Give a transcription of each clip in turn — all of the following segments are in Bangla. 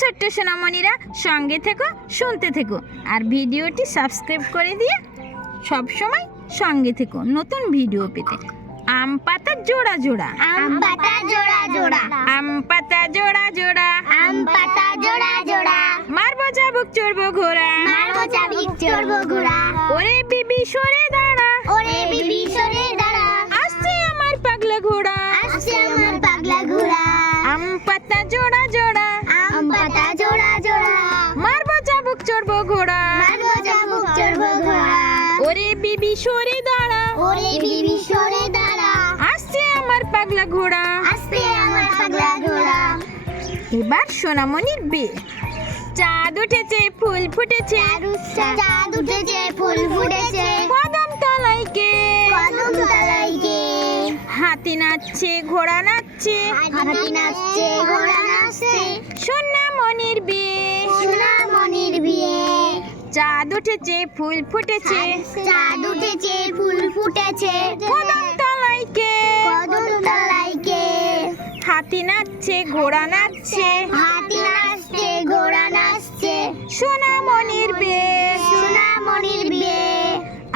ছোট্ট সোনামণিরা সঙ্গে থেকো, শুনতে থেকো আর ভিডিওটি সাবস্ক্রাইব করে দিয়ে সব সময় সঙ্গে থেকো নতুন ভিডিও পেতে। আম পাতা জোড়া জোড়া, আম পাতা জোড়া জোড়া, আম পাতা জোড়া জোড়া, আম পাতা জোড়া জোড়া, মারবো চাবুক চড়বো ঘোড়া, মারবো চাবুক চড়বো ঘোড়া। ওরে বিবি সরে দাঁড়া, ওরে বিবি সরে দাঁড়া, আসছে আমার পাগলা ঘোড়া। আসছে আমার পাগলা ঘোড়া। আম পাতা জোড়া জোড়া, আম পাতা জোড়া জোড়া, মারবো চাবুক চড়বো ঘোড়া, মারবো চাবুক চড়বো ঘোড়া। ওরে বিবি সরে দাঁড়া, ওরে বিবি সরে দাঁড়া, আসছে আমার পাগলা ঘোড়া। আসছে আমার পাগলা ঘোড়া। এবার সোনামণির বে। চাঁদ উঠেছে, ফুল ফুটেছে, চাঁদ উঠেছে, ফুল ফুটেছে, কদম তলায় কে, কদম তলায় কে, হাতি নাচছে, ঘোড়া নাচছে, হাতি নাচছে, ঘোড়া নাচছে, সোনামণির বে। সোনামণির বিয়ে। চাঁদ উঠেছে, ফুল ফুটেছে, চাঁদ উঠেছে, ফুল ফুটেছে, কদম তলায় কে, কদম তলায় কে, হাতি নাচছে, ঘোড়া নাচছে, হাতি নাচছে, ঘোড়া নাচছে, সোনামণির বে। সোনামণির বিয়ে।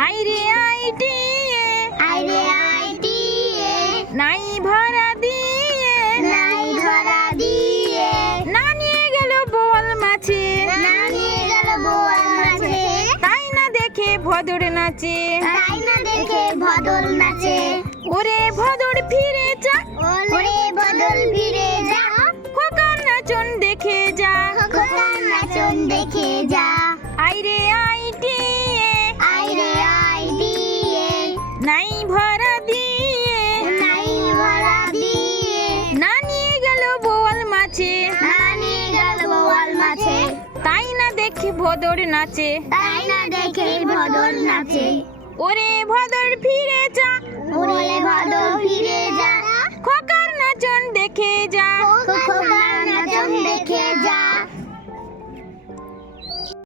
আইরে আইটিয়ে, আইরে আইটিয়ে, নাই ভরা দিয়ে, নাই ধরা দিয়ে, না নিয়ে গেল বোয়াল মাছে, না নিয়ে গেল বোয়াল মাছে, তাই না দেখে ভদর নাচে। তাই না দেখে ভদর নাচে। ওরে ভদর ফিরে যা, ওরে বদল ফিরে যা, খোকার নাচন দেখে যা, খোকার নাচন দেখে যা। আইরে আইটিয়ে, আইরে আইটিয়ে, নাই ভরা দিয়ে, নাই ভরা দিয়ে, না নিয়ে গেল বোয়াল মাছে, না নিয়ে গেল বোয়াল মাছে, তাই না দেখে ভদর নাচে। তাই না দেখে ভদর নাচে। ওরে ভদর ফিরে যা, ওরে ভদর ফিরে যা, খোকার নাচন দেখে যা, খোকার নাচন দেখে যা।